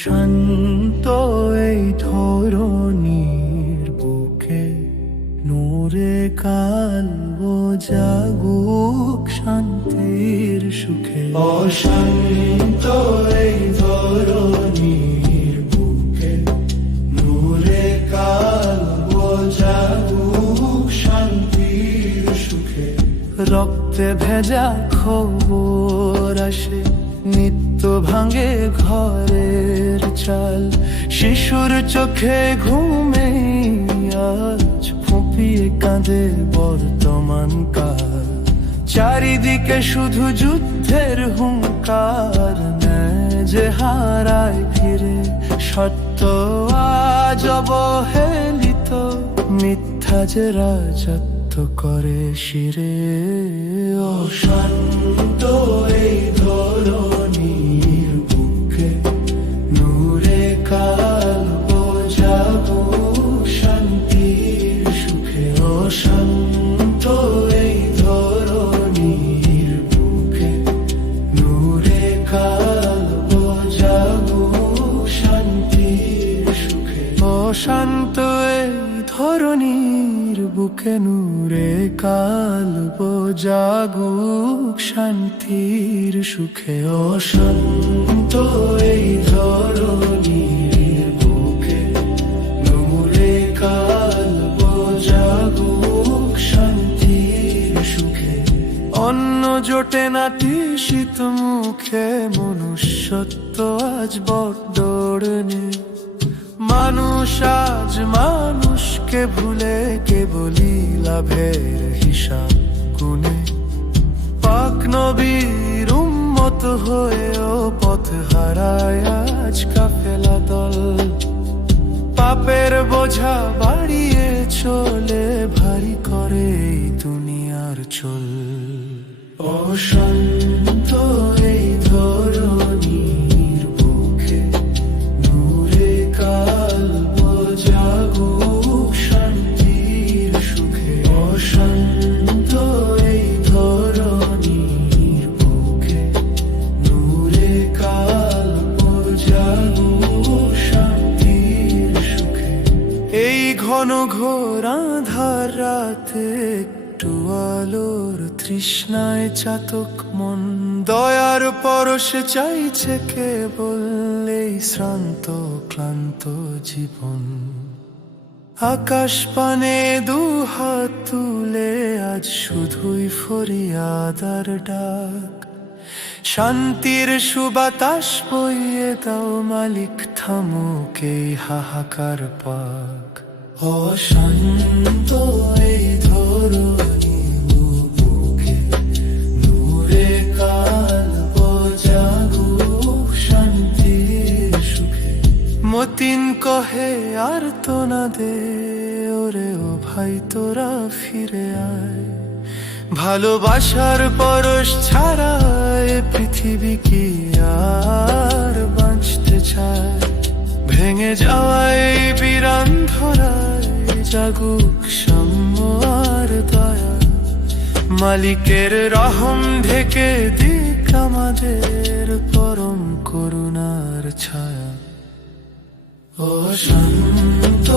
শান্ত এই ধরণীর বুকে নূরে কালবো জাগুক শান্তির সুখে। অশান্ত এই ধরণীর বুকে নূরে কালবো জাগুক শান্তির সুখে। রক্তে ভেজা খবর আসে, নিত্য ভাঙে ঘরের চাল, শিশুর চোখে ঘুমে আজ ফুঁপিয়ে কাঁদে বর্তমান কাল। চারিদিকে শুধু যুদ্ধের হুঙ্কার, যে হারায় ফিরে সত্য আজ অবহেলিত, মিথ্যা যে রাজত্ব করে শিরে। অশান্ত এই ধরণীর বুকে নূরে কালবো জাগুক শান্তির সুখে। অশান্ত এই ধরণীর বুকে নূরে কালবো জাগুক শান্তির সুখে। অশান্ত এই ধরণীর বুকে নূরে কালবো জাগুক শান্তির সুখে। অশান্ত এই ধরণীর বুকে নূরে কালবো জাগুক শান্তির সুখে। অন্ন জোটে না শীত মুখে, মনুষ্যত্ব আজ বড্ডড়নে। মানুষ আজ মানুষকে ভুলে কেবলই লাভের হিসাব গুনে। পাক নবীর উম্মত হয়েও পথ হারায় আজ কাফেলা দল। পাপের বোঝা বাড়িয়ে চলে, ভারী করে এই দুনিয়ার চল। অশান্ত এই ধরণীর বুকে নূরে কালবো জাগুক শান্তির সুখে। অশান্ত এই ধরণীর বুকে নূরে কালবো জাগুক শান্তির সুখে। এই ঘন ঘোর আঁধার রাতে একটু আলোর তৃষ্ণায় চাতক মন, দয়ার পরশে চাইছে কেবল এই শ্রান্ত ক্লান্ত জীবন। আকাশ পানে দুহাত তুলে আজ শুধুই ফরিয়াদার ডাক। শান্তির সুবাতাস বইয়ে দাও মালিক, থামুক এই হাহাকার পাক। অশান্ত এই ধরণীর বুকে নূরে কালবো জাগুক শান্তির সুখে। মতিন কহে আর তো না দে, ওরে ও ভাই তোরা ফিরে আয়। ভালোবাসার পরশ ছাড়া এ পৃথিবী কি আর বাঁচতে চায়। ভেঙে যাওয়া এই বিরান ধরায় জাগুক সাম্য আর দয়া। মালিকের রহম ঢেকে দিক আমাদের পরম করুণার ছায়া। অশান্ত